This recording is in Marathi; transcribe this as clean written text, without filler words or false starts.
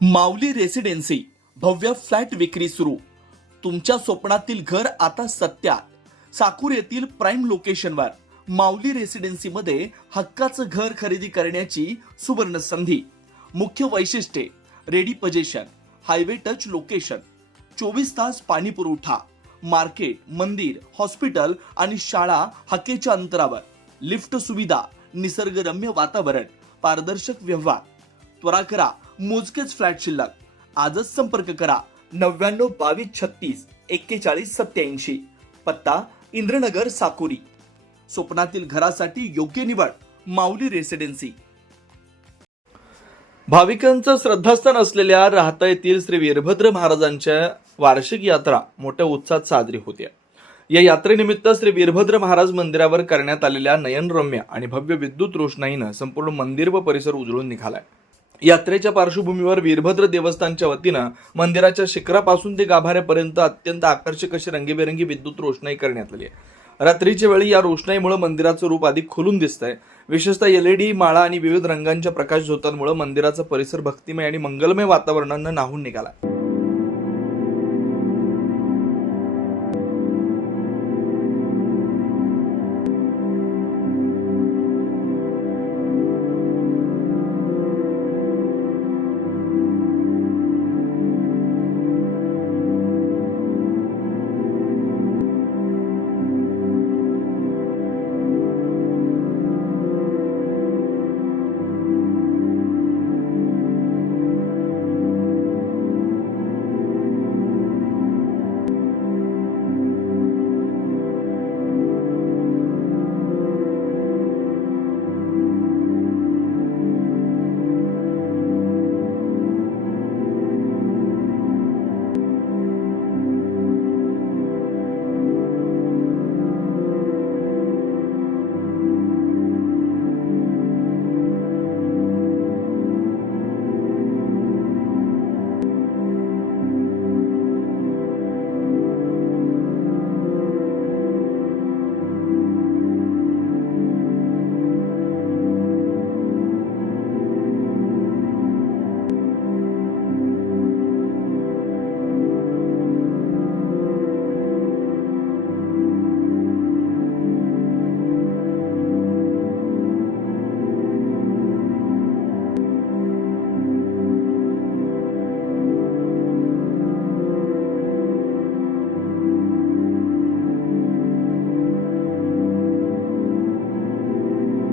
माऊली रेसिडेन्सी भव्य फ्लॅट विक्री सुरू. तुमच्या स्वप्नातील घर आता सत्यात. साकूर येथील प्राइम लोकेशनवर माऊली रेसिडेन्सीमध्ये हक्काचं घर खरेदी करण्याची सुवर्ण संधी. मुख्य वैशिष्ट्ये: ready position, highway touch location, 24 तास पाणी पुरवठा, मार्केट, मंदिर, हॉस्पिटल आणि शाळा हक्केच्या अंतरावर, लिफ्ट सुविधा, निसर्गरम्य वातावरण, पारदर्शक व्यवहार. त्वरा करा, मोजकेच फ्लॅट शिल्लक. आजच संपर्क करा 99 22 36 41 87. पत्ता: इंद्रनगर, साकुरी. स्वप्नातील घरासाठी योग्य निवड माऊली रेसिडेन्सी. भाविकांचं श्रद्धास्थान असलेल्या राहता येथील श्री वीरभद्र महाराजांच्या वार्षिक यात्रा मोठ्या उत्साहात साजरी होते. या यात्रेनिमित्त श्री वीरभद्र महाराज मंदिरावर करण्यात आलेल्या नयनरम्य आणि भव्य विद्युत रोषणाईनं संपूर्ण मंदिर व परिसर उजळून निघालाय. यात्रेच्या पार्श्वभूमीवर वीरभद्र देवस्थानच्या वतीनं मंदिराच्या शिखरापासून ते गाभाऱ्यापर्यंत अत्यंत आकर्षक अशी रंगीबेरंगी विद्युत रोषणाई करण्यात आली आहे. रात्रीच्या वेळी या रोषणाईमुळे मंदिराचं रूप अधिक खुलून दिसतंय. विशेषतः LED माळा आणि विविध रंगांच्या प्रकाश झोतांमुळे मंदिराचा परिसर भक्तिमय आणि मंगलमय वातावरणानं न्हाऊन निघाला.